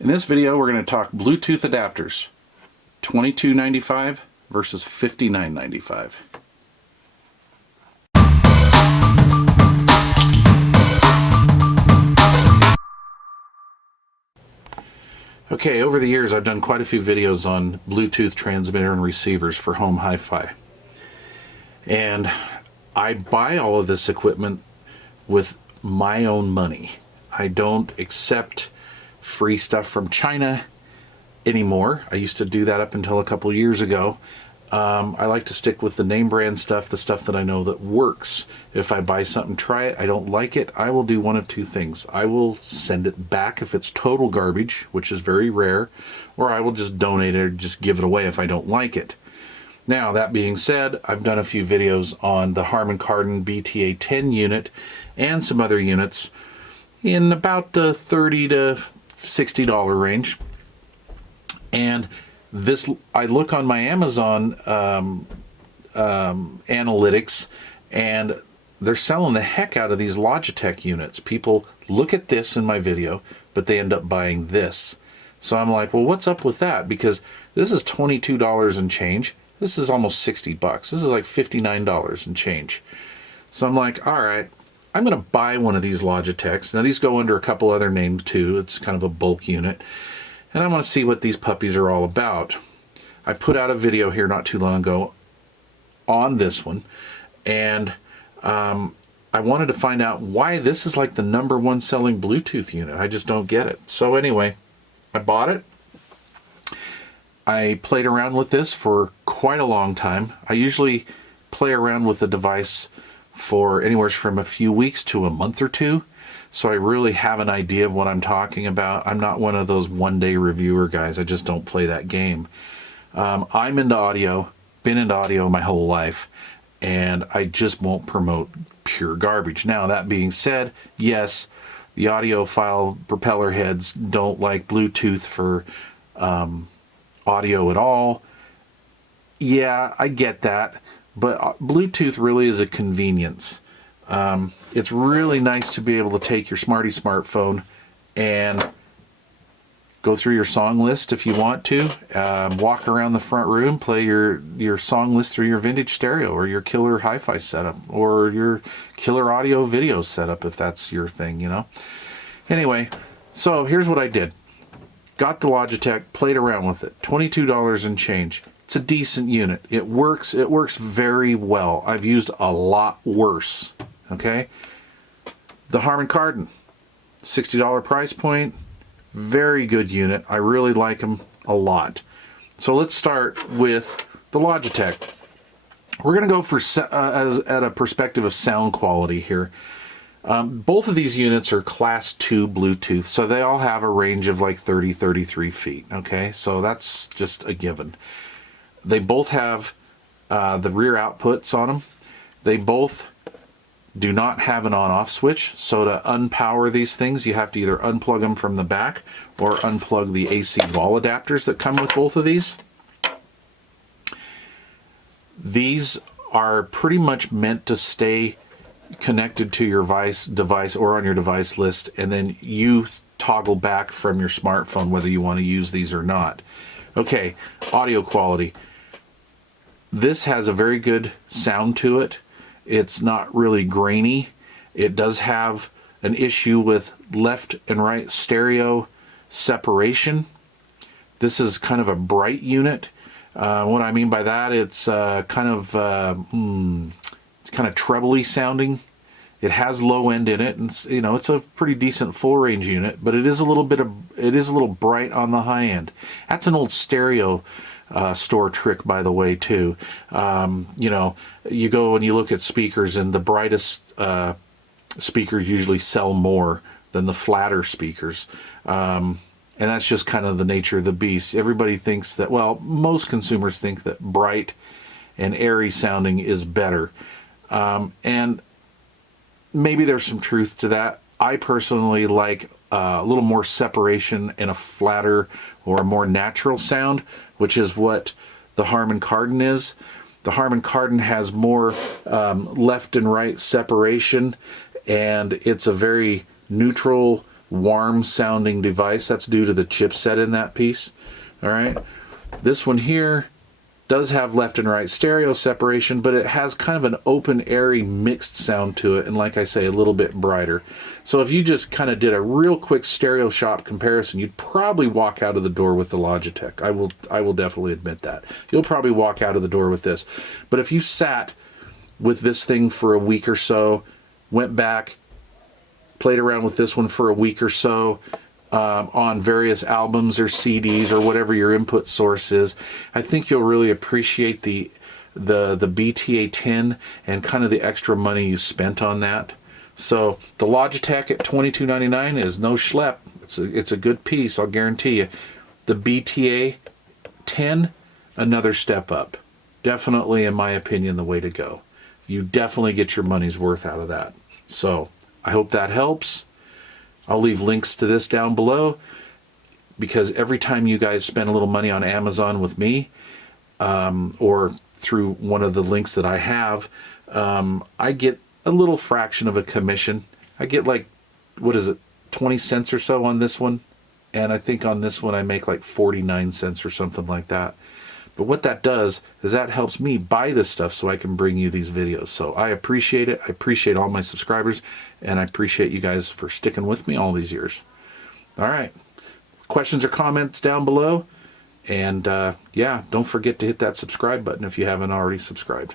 In this video, we're going to talk Bluetooth adapters, $22.95 versus $59.95. Okay, over the years I've done quite a few videos on Bluetooth transmitter and receivers for home hi-fi. And I buy all of this equipment with my own money. I don't accept free stuff from China anymore. I used to do that up until a couple years ago. I like to stick with the name brand stuff, the stuff that I know that works. If I buy something, try it, I don't like it, I will do one of two things. I will send it back if it's total garbage, which is very rare, or I will just donate it or just give it away if I don't like it. Now, that being said, I've done a few videos on the Harman Kardon BTA 10 unit and some other units in about the $30 to $60 range. And this, I look on my Amazon analytics, and they're selling the heck out of these Logitech units. People look at this in my video, but they end up buying this. So I'm like, well, what's up with that? Because this is $22 and change. This is almost 60 bucks. This is like $59 and change. So I'm like, all right, I'm going to buy one of these Logitechs. Now, these go under a couple other names too. It's kind of a bulk unit. And I want to see what these puppies are all about. I put out a video here not too long ago on this one. And I wanted to find out why this is like the #1 selling Bluetooth unit. I just don't get it. So anyway, I bought it. I played around with this for quite a long time. I usually play around with the device for anywhere from a few weeks to a month or two. So I really have an idea of what I'm talking about. I'm not one of those one-day reviewer guys. I just don't play that game. I'm into audio, been into audio my whole life, and I just won't promote pure garbage. Now, that being said, yes, the audiophile propeller heads don't like Bluetooth for audio at all. Yeah, I get that, but Bluetooth really is a convenience. It's really nice to be able to take your smartphone and go through your song list if you want to, walk around the front room, play your song list through your vintage stereo or your killer hi-fi setup or your killer audio video setup if that's your thing, you know. Anyway, so here's what I did. Got the Logitech, played around with it, $22 and change. It's a decent unit. It works very well. I've used a lot worse. Okay, the Harman Kardon, $60 price point, very good unit. I really like them a lot. So let's start with the Logitech. We're going to go for at a perspective of sound quality here. Both of these units are class 2 Bluetooth, so they all have a range of like 33 feet. Okay, so that's just a given. They both have the rear outputs on them. They both do not have an on-off switch, so to unpower these things you have to either unplug them from the back or unplug the AC wall adapters that come with both of these. These are pretty much meant to stay connected to your device or on your device list, and then you toggle back from your smartphone whether you want to use these or not. Okay, audio quality. This has a very good sound to it. It's not really grainy. It does have an issue with left and right stereo separation. This is kind of a bright unit. What I mean by that, it's kind of trebly sounding. It has low end in it, and you know, it's a pretty decent full range unit, but it is a little bright on the high end. That's an old stereo store trick, by the way, too. You know, you go and you look at speakers, and the brightest speakers usually sell more than the flatter speakers. And that's just kind of the nature of the beast. Everybody thinks that, well, most consumers think that bright and airy sounding is better. And maybe there's some truth to that. I personally like a little more separation and a flatter or a more natural sound, which is what the Harman Kardon is. The Harman Kardon has more left and right separation, and it's a very neutral warm sounding device. That's due to the chipset in that piece. All right. This one here does have left and right stereo separation, but it has kind of an open, airy, mixed sound to it, and like I say, a little bit brighter. So if you just kind of did a real quick stereo shop comparison, you'd probably walk out of the door with the Logitech. I will definitely admit that. You'll probably walk out of the door with this. But if you sat with this thing for a week or so, went back, played around with this one for a week or so, on various albums or CDs or whatever your input source is, I think you'll really appreciate the BTA10 and kind of the extra money you spent on that. So the Logitech at $22.99 is no schlep. It's a good piece, I'll guarantee you. The BTA10, another step up. Definitely, in my opinion, the way to go. You definitely get your money's worth out of that. So I hope that helps. I'll leave links to this down below, because every time you guys spend a little money on Amazon with me, or through one of the links that I have, I get a little fraction of a commission. I get like, what is it, 20 cents or so on this one. And I think on this one I make like 49 cents or something like that. But what that does is that helps me buy this stuff so I can bring you these videos. So I appreciate it. I appreciate all my subscribers, and I appreciate you guys for sticking with me all these years. All right. Questions or comments down below. And yeah, don't forget to hit that subscribe button if you haven't already subscribed.